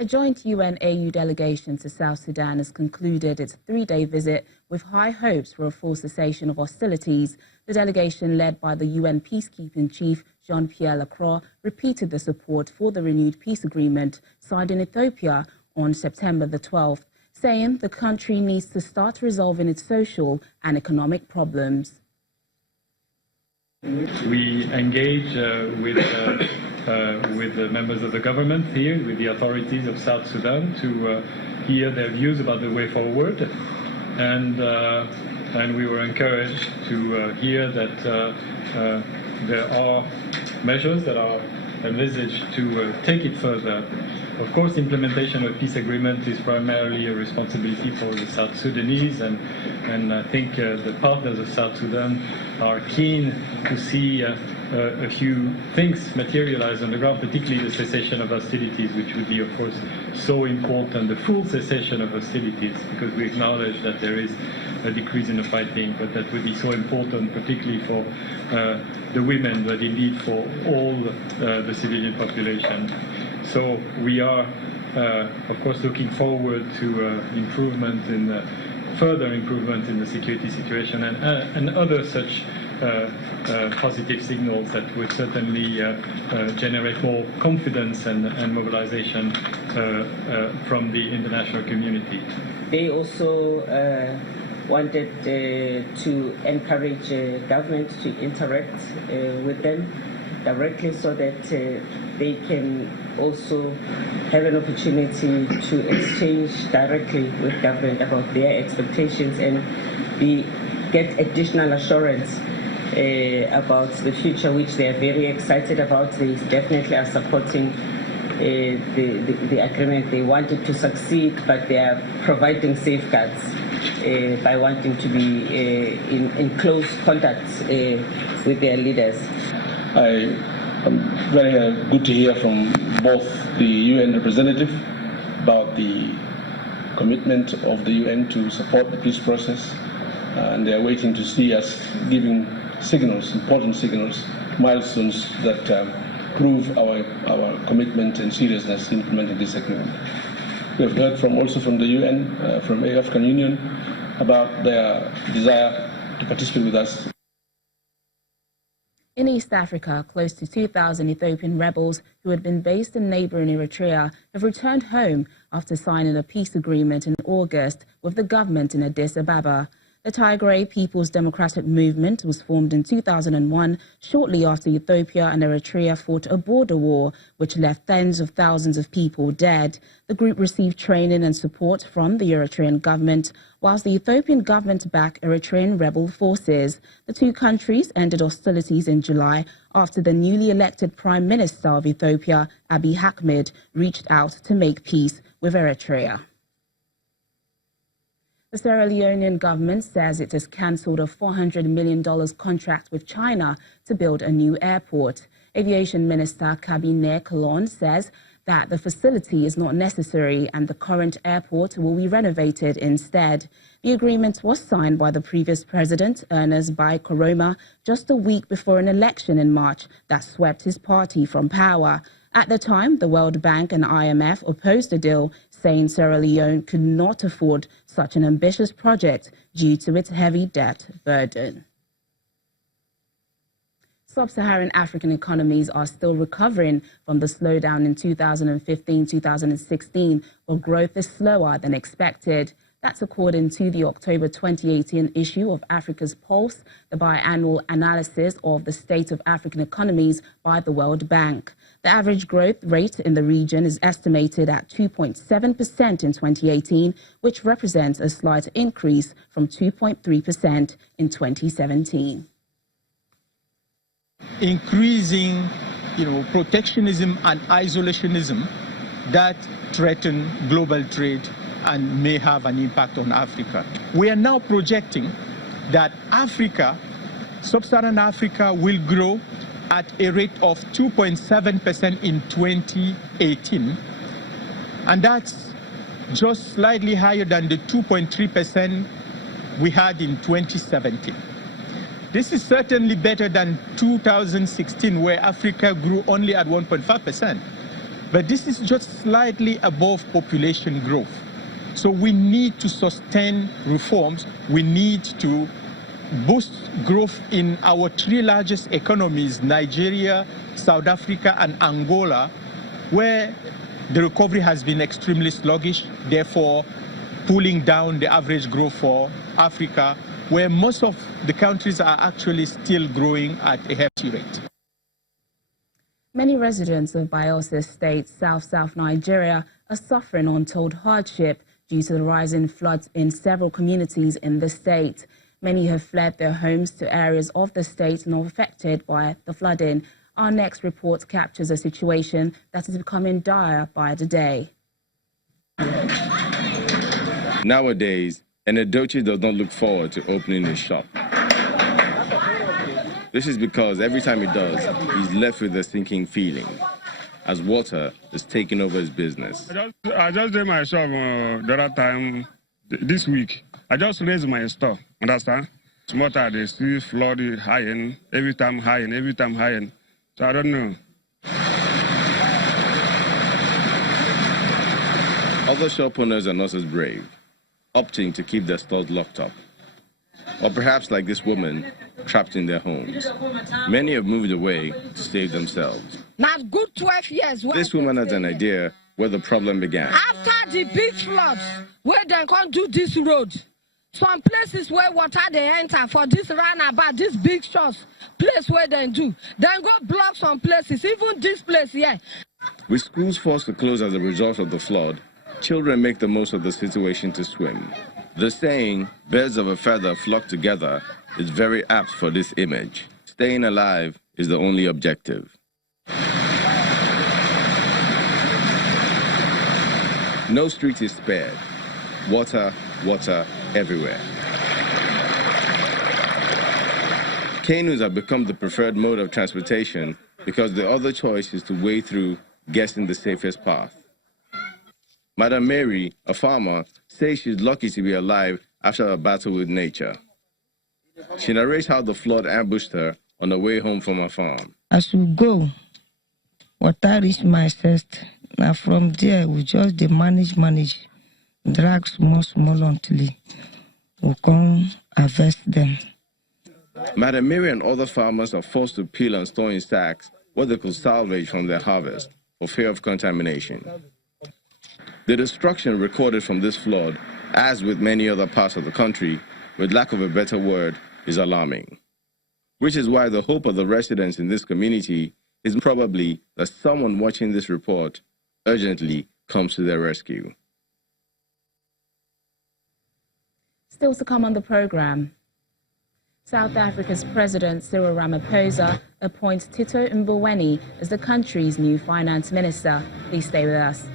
A joint UN-AU delegation to South Sudan has concluded its three-day visit with high hopes for a full cessation of hostilities. The delegation, led by the UN peacekeeping chief Jean-Pierre Lacroix, repeated the support for the renewed peace agreement signed in Ethiopia on September the 12th, saying the country needs to start resolving its social and economic problems. We engage with the members of the government here, with the authorities of South Sudan, to hear their views about the way forward. And we were encouraged to hear that there are measures that are envisaged to take it further. Of course, implementation of a peace agreement is primarily a responsibility for the South Sudanese, and I think the partners of South Sudan are keen to see a few things materialize on the ground, particularly the cessation of hostilities, which would be, of course, so important, the full cessation of hostilities, because we acknowledge that there is a decrease in the fighting, but that would be so important, particularly for the women, but indeed for all the civilian population. So we are, of course, looking forward to further improvement in the security situation and other such positive signals that would certainly generate more confidence and mobilization from the international community. They also wanted to encourage government to interact with them directly so that they can also have an opportunity to exchange directly with government about their expectations and get additional assurance about the future, which they are very excited about. They definitely are supporting the agreement. They want it to succeed, but they are providing safeguards by wanting to be in close contact with their leaders. I'm very good to hear from both the UN representative about the commitment of the UN to support the peace process, and they are waiting to see us giving signals, important signals, milestones that prove our commitment and seriousness in implementing this agreement. We have heard also from the UN, from the African Union, about their desire to participate with us. In East Africa, close to 2,000 Ethiopian rebels who had been based in neighboring Eritrea have returned home after signing a peace agreement in August with the government in Addis Ababa. The Tigray People's Democratic Movement was formed in 2001, shortly after Ethiopia and Eritrea fought a border war, which left tens of thousands of people dead. The group received training and support from the Eritrean government, whilst the Ethiopian government backed Eritrean rebel forces. The two countries ended hostilities in July after the newly elected Prime Minister of Ethiopia, Abiy Ahmed, reached out to make peace with Eritrea. The Sierra Leonean government says it has cancelled a $400 million contract with China to build a new airport. Aviation Minister Kabine Kalon says that the facility is not necessary and the current airport will be renovated instead. The agreement was signed by the previous president, Ernest Bai Koroma, just a week before an election in March that swept his party from power. At the time, the World Bank and IMF opposed the deal, saying Sierra Leone could not afford such an ambitious project due to its heavy debt burden. Sub-Saharan African economies are still recovering from the slowdown in 2015-2016, where growth is slower than expected. That's according to the October 2018 issue of Africa's Pulse, the biannual analysis of the state of African economies by the World Bank. The average growth rate in the region is estimated at 2.7% in 2018, which represents a slight increase from 2.3% in 2017. Increasing, protectionism and isolationism that threaten global trade and may have an impact on Africa. We are now projecting that Africa, sub-Saharan Africa, will grow at a rate of 2.7% in 2018, and that's just slightly higher than the 2.3% we had in 2017. This is certainly better than 2016, where Africa grew only at 1.5%. but this is just slightly above population growth. So we need to sustain reforms. We need to boost growth in our three largest economies, Nigeria, South Africa, and Angola, where the recovery has been extremely sluggish, therefore pulling down the average growth for Africa, where most of the countries are actually still growing at a healthy rate. Many residents of Bayelsa State, South Nigeria, are suffering untold hardship due to the rising floods in several communities in the state. Many have fled their homes to areas of the state not affected by the flooding. Our next report captures a situation that is becoming dire by the day. Nowadays, Enedochie does not look forward to opening his shop. This is because every time he does, he's left with a sinking feeling, as water is taking over his business. I just did my shop the other time, this week. I just raised my store, understand? Water, they still flooding, high-end, every time high-end, every time high-end. So I don't know. Other shop owners are not as brave, opting to keep their stores locked up. Or perhaps like this woman, trapped in their homes. Many have moved away to save themselves. Not good 12 years. This woman has an idea where the problem began. After the big floods, where they can't do this road, some places where water they enter for this roundabout, this big shops, place where they do, then go block some places, even this place here. With schools forced to close as a result of the flood, children make the most of the situation to swim. The saying, birds of a feather flock together, is very apt for this image. Staying alive is the only objective. No street is spared. Water, water everywhere. Canoes have become the preferred mode of transportation because the other choice is to wade through, guessing the safest path. Madam Mary, a farmer, says she's lucky to be alive after a battle with nature. She narrates how the flood ambushed her on the way home from her farm. As we go, water reached my chest. Now from there, we just manage, drag small until we come harvest them. Madam Mary and other farmers are forced to peel and store in sacks what they could salvage from their harvest for fear of contamination. The destruction recorded from this flood, as with many other parts of the country, with lack of a better word, is alarming. Which is why the hope of the residents in this community is probably that someone watching this report urgently comes to their rescue. Still to come on the program. South Africa's President Cyril Ramaphosa appoints Tito Mboweni as the country's new finance minister. Please stay with us.